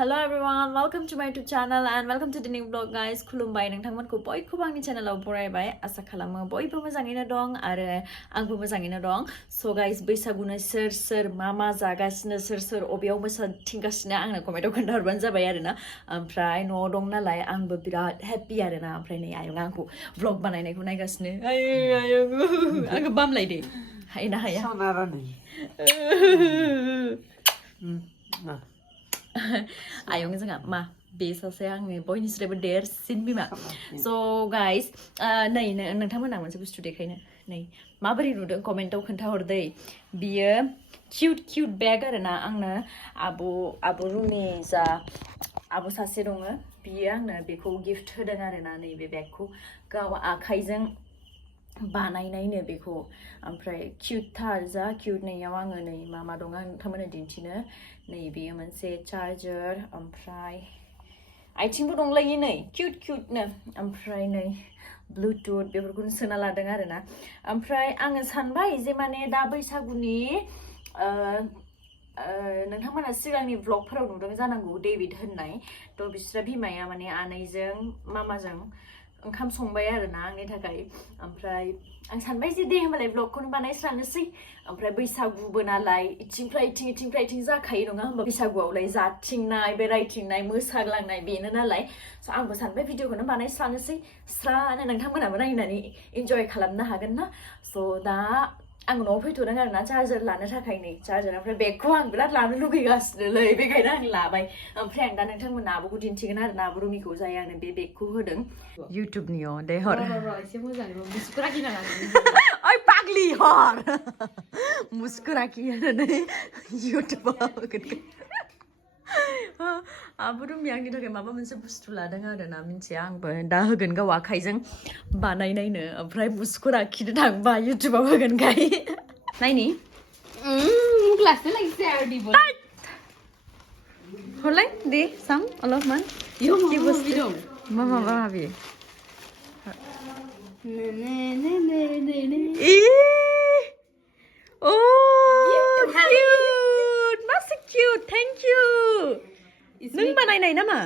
Hello everyone, welcome to my YouTube channel and welcome to the new vlog guys. खुलुमबाय नोंथांमोनखौ बयखौबो आंनि चेनेलाव बरायबाय आसा खालामो बयबो मोजाङैनो दं आरो आंबो मोजाङैनो दं. So guys बैसागुनो सोर मा जागासिनो सोर अबेयाव मोसाथिंगासिनो आंनो कमेन्टआव खोन्थाहरबानो जाबाय आरोना. ओमफ्राय न'आव दं नालाय आंबो बिराद हेपि आरोना. ओमफ्राय नै आयंआ आंखौ vlog बानायनायखौ नायगासिनो. आयं आंखौ बामलायदे. हायो ना हाया? आयं जोंहा मा बे सासे आंनि बयनिस्रायबो देरसिन बिमा. So guys नै नोंथांमोना मोनसे बुस्थु देखायनो नै माबोरै नुदों कमेन्टआव खोन्थाहरदै. बियो किउट बेग आरोना. आंनो आब' रुमि जा आब' सासे दङ बियो आंनो बेखौ गिफ्ट होदों आरोना. नै बे बेगखौ गाव आखाइजों बानायनायनो बेखौ. ओमफ्राय किउटथार जा किउट. नैयाव आङो नै मा दङ आं नोंथांमोननो दिन्थिनो. नै बेयो मोनसे चार्जार ओमफ्राय आइथिंबो दंलायो नै किउटनो. ओमफ्राय नै ब्लुटुथ बेफोरखौनो सोना लादों आरोना. ओमफ्राय आङो सानबाय जे माने दा बैसागुनि नोंथांमोना सिगांनि ब्लगफोराव नुदों जानांगौ डेभिड होननाय. थ' बिस्रा बिमाया माने आनैजों मामाजों ओंखाम संबाय आरोना आंनि थाखाय. ओमफ्राय आं सानबाय जे दे होमबालाय ब्लगखौनो बानायस्रानोसै. ओमफ्राय बैसागुबो नालाय इथिंफ्राय इथिं जाखायो नङा होमबा बैसागुआवलाय जाथिंनाय बेरायथिंनाय मोसाग्लांनाय बेनो नालाय. स' आंबो सानबाय भिडिअखौनो बानायस्रानोसै स्रानो नोंथांमोनाबो नायनानै इन्जय खालामनो हागोन ना. स' दा आं न'आव फैथ'दों आरोना चार्जार लानो थाखाय. नै चार्जार ओमफ्राय बेगखौ आं बिराद लानो लुगैगासिनोलै बेखायनो आं लाबाय. ओमफ्राय आं दा नोंथांमोना आब'खौ दिन्थिगोन आरोना आब' रुमिखौ जाय आंनो बे बेगखौ होदों. इउटुबनियाव दे हर एसे मोजां मुस्कुरा गिना ओइ पागलि हर मुस्कुरा कि होननानै इउटुबाव होगोन. आब' रुमि आंनि थाखाय माबा मोनसे बुस्थु लादों आरोना मिन्थिया आंबो दा होगोन गाव आखाइजों बानायनायनो. ओमफ्राय मुस्कुरा खिनो थांबा इउटुबाव होगोन गाय नायनि हरलाय दे साम अलपमान কি বস্তু মামা ভাবি cute masih cute. Thank you. Neng बानायनाय नामा?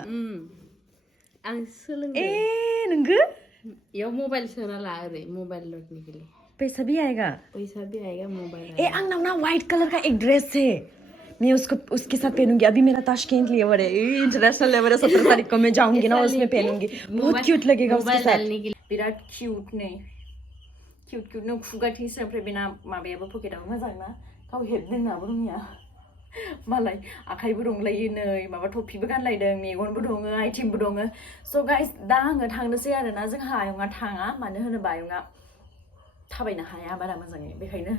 आं सोलोंदों. नोंगो? याव मोबाइल सोना ला ओरै मोबाइल लटने के लिए. पैसा भी आएगा मोबाइल. आंनाव ना व्हाइट कलर का एक ड्रेस है. मैं उसके साथ पहनूंगी. अभी मेरा ताशकंद लिए हुआ है इंटरनेशनल लेवल 17 तारीख को मैं जाऊंगी ना उसमें पहनूंगी. बहुत क्यूट लगेगा उसके साथ. बिराद क्यूट ने क्यूट नो खुगाथिंसो. ओमफ्राय बेना माबायाबो पकेटाव मोजां ना गाव हेबदों आबो रुमिया मालाय आखाइबो दंलायो नै माबा टफिबो गानलायदों मेगनबो दङ आइथिंबो दङ. स' गाइस दा आङो थांनोसै आरोना. जोंहा आयंआ थाङा मानो होनोबा आयंआ थाबायनो हाया बारा मोजाङै बेखायनो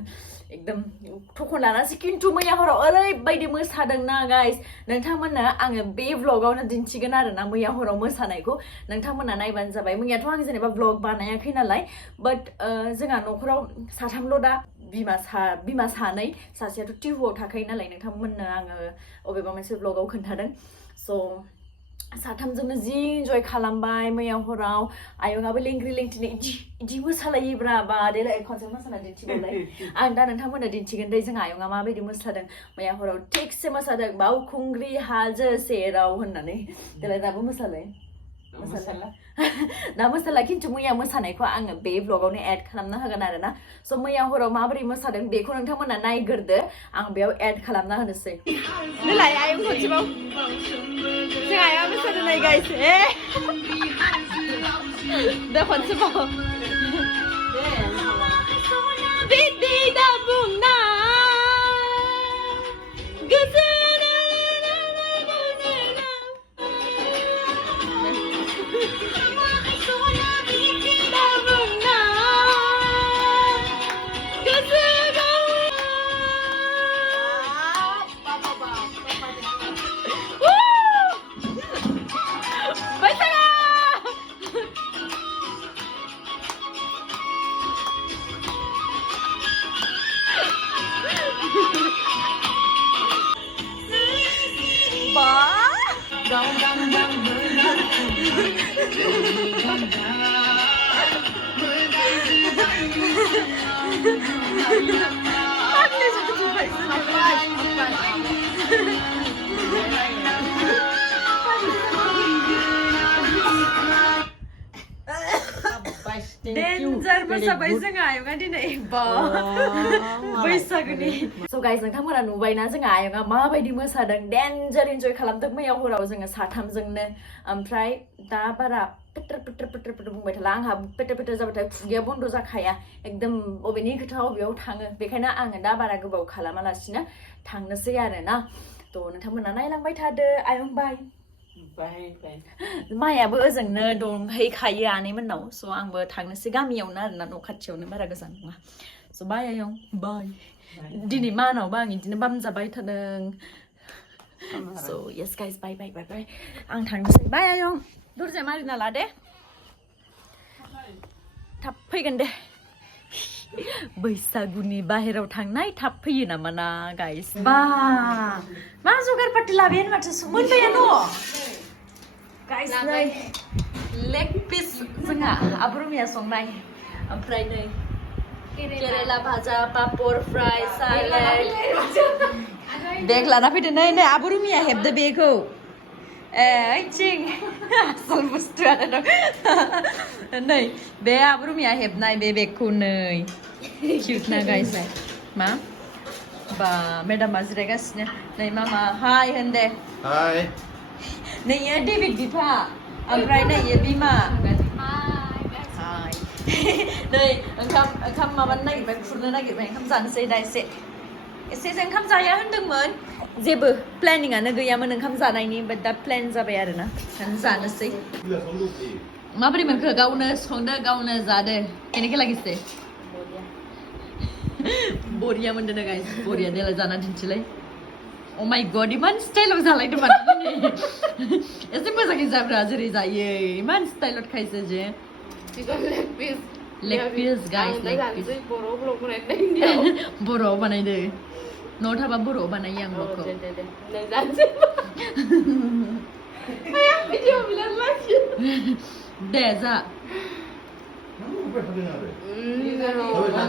एकदम थखन लानासै. खिन्थु मैया हराव ओरैबायदि मोसादोंना गाइस नोंथांमोननो आङो बे भ्लगावनो दिन्थिगोन आरोना मैया हराव मोसानायखौ. नोंथांमोना नायबानो जाबाय. मैयाथ' आं जेनेबा भ्लग बानायाखै नालाय बाट जोंहा न'खराव साथामल' दा बिमा सानै सासेयाथ' टिहुआव थाखायो नालाय नोंथांमोननो आङो अबेबा मोनसे भ्लगाव खोन्थादों. स' साथामजोंनो जि इन्जय खालामबाय मैया हराव. आयंआबो लेंग्रि लेंथिनो इदि मोसालायोब्रा बा देलाय खनसे मोसाना दिन्थिबावलाय. आं दा नोंथांमोननो दिन्थिगोन दे जोंहा आयंआ माबायदि मोसादों. मैया हराव थिगसे मोसादों बावखुंग्रि हाजो सेराव होननानै. देलाय दाबो मोसालाय दा मोसाला. खिन्थु मैया मोसानायखौ आङो बे भ्लगावनो एड खालामना होगोन आरोना. स' मैया हराव माबोरै मोसादों बेखौ नोंथांमोना नायग्रोदो. आं बेयाव एड खालामना होनोसै. देलाय आयं खनसेबाव जों आयंआ मोसादों नै गाइस. दा खनसेबाव बिदि दा बुंना Danjar mosabai जोंहा आयंआ दिनै बैसागुनि So guys नोंथांमोना नुबायना जोंहा आयंआ माबायदि मोसादों डेन्जार एन्जय खालामदों मैया हराव जोङो साथामजोंनो ओमफ्राय दा बारा पेटर बुंबाय थाला आंहा पेटर जाबाथाय खुगाया बन्द जाखाया एकदम बबेनि खोथा बबेयाव थाङो बेखायनो आङो दा बारा गोबाव खालामालासिनो थांनोसै आरोना थ' नोंथांमोना नायलांबाय थादो आयं बाय मायाबो ओजोंनो दंहैखायो आनैमोननाव स' आंबो थांनोसै गामियावनो आरोना न' खाथियावनो बारा गोजान नङा स' बाय आयं बाय दिनै मानावबा आं बिदिनो बामजाबाय थादों स' येस गाइस बाय आं थांनोसै बाय आयं दरजाया मारिना ला दे थाब फैगोन दे बैसागुनि बाहेराव थांनाय थाब फैयो नामा ना गाइस बा मा जगार पार्टि लाबायानो माथो मोनबायानो गाइस नै लेग पिस जोंहा आबरुमिया संनाय ओमफ्राय नै केरेला भाजा पापर फ्राय सालाद बेग लाना फैदो नै आबरुमिया हेबदो बेखौ ओइथिं आसल बुस्थुआनो दं नै बे आबरुमिया हेबनाय बे बेगखौ नै किउट ना गाइस मा बा मेडामा जिरायगासिनो नै मामा हाय होन दे हाय नैयो डेभिड बिफा ओमफ्राय नैयो बिमा हाय नै ओंखाम माबानो नागिरबाय खुरनो नागिरबाय ओंखाम जानोसै दा एसे जों ओंखाम जाया होनदोंमोन जेबो प्लेनिंआनो गैयामोन ओंखाम जानायनि बाट दा प्लेन जाबाय आरोना जानोसै माबोरै मोनखो गावनो संदो गावनो जादो केनेके लागिसे बरिया मोनदों गाइस बरिया देला जाना दिन्थिलाय अ माय गड इमान स्टाइलाव जालायदों माथो दिनै एसे मोजाङै जाब्रा जेरै जायो इमान स्टाइलाव खायसो जे leg piece guys leg piece बर'आव बानायदो न'आव थाबा बर'आव बानायो आं ब्लगखौ दे जा Oh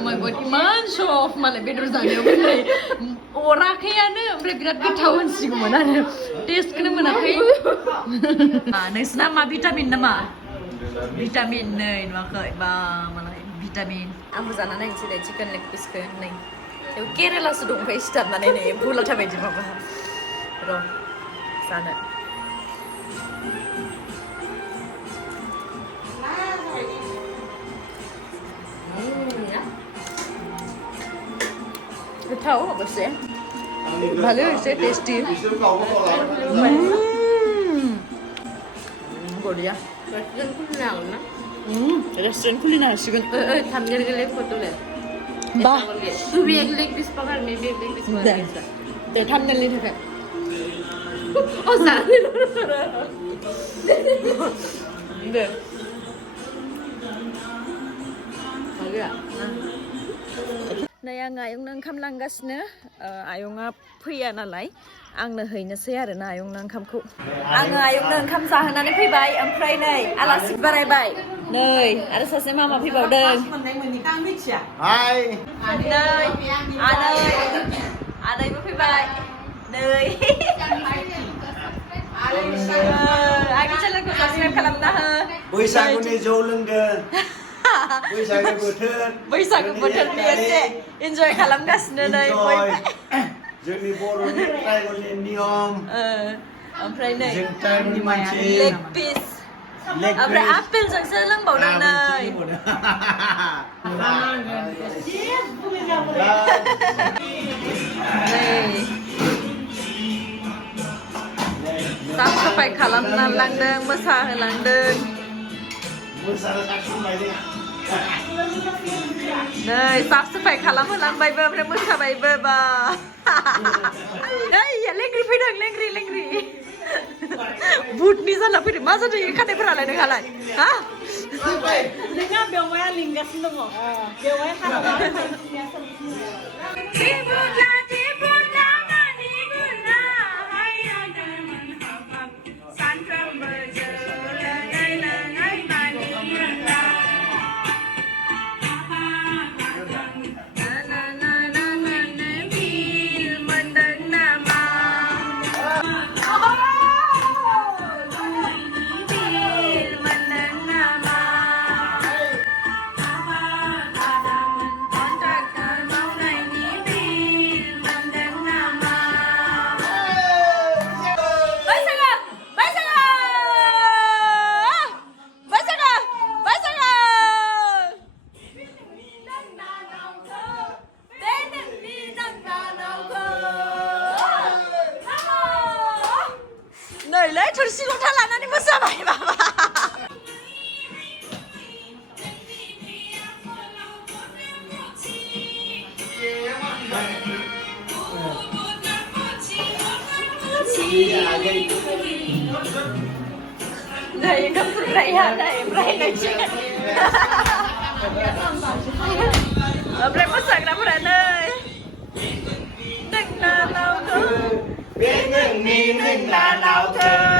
my god, iman shock malah bedor जानायाव नै अराखैयानो ओमफ्राय बिराद गोथाव होनसिगौमोन आरो टेस्टखौनो मोनाखै नोंसिना मा भिटामिन नामा भिटामिन नै नुवाखै बा मालाय भिटामिन आंबो जाना नायनोसै दे चिकेन लेग पिसखौ नै केरेलासो दंफायो सिथाबनानै नै एम्फौ लाथा बायदि माबा र' जानो गोथाव अबसे ভালো হয়েছে টেস্টি বড়িয়া রেস্টুরেন্ট খুলি না হাসিগন থামগের গেলে ফটো লে বাহ তুমি এক লেগ পিস পাবার মে বি লেগ পিস পাবার তে থামনেল নি থাকে ও জানি দে আগা नै आं आयंनो ओंखाम लांगासिनो आयंआ फैया नालाय आंनो हैनोसै आरोना आयंनो ओंखामखौ आङो आयंनो ओंखाम जाहोनानै फैबाय ओमफ्राय नै आलासि बारायबाय नै आरो सासे मामा फैबावदों हाय आदैबो फैबाय नै आंनि चेनेलखौ साबस्क्राइब खालामना हो बैसागुनि जौ लोंदो बैसागु बोथोरनि एसे इन्जय खालामगासिनो नै जोंनि बर'नि ट्राइबेलनि नियम ओमफ्राय नै लेग पिस ओमफ्राय आपेलजोंसो लोंबावदों नै साफ साफाय खालामना लांदों मोसाहोलांदों नै साफ साफाय खालामहोलांबायबो ओमफ्राय मोसाबायबो बा नै लेंग्रि फैदों लेंग्रि भुटनि जाना फैदों मा जादों खानायफोरालाय नोंहालाय हा नोंहा बेवहाय लिंगासिनो दङ बेवहाय लय थोडीशी लोटा लानाने बसा बाई बाबा नाही का पुरा याद आहे ब्राईडची ब्रेक सगळा पुरा नाही Đừng là lao thơ, biết đừng đi đừng là lao thơ.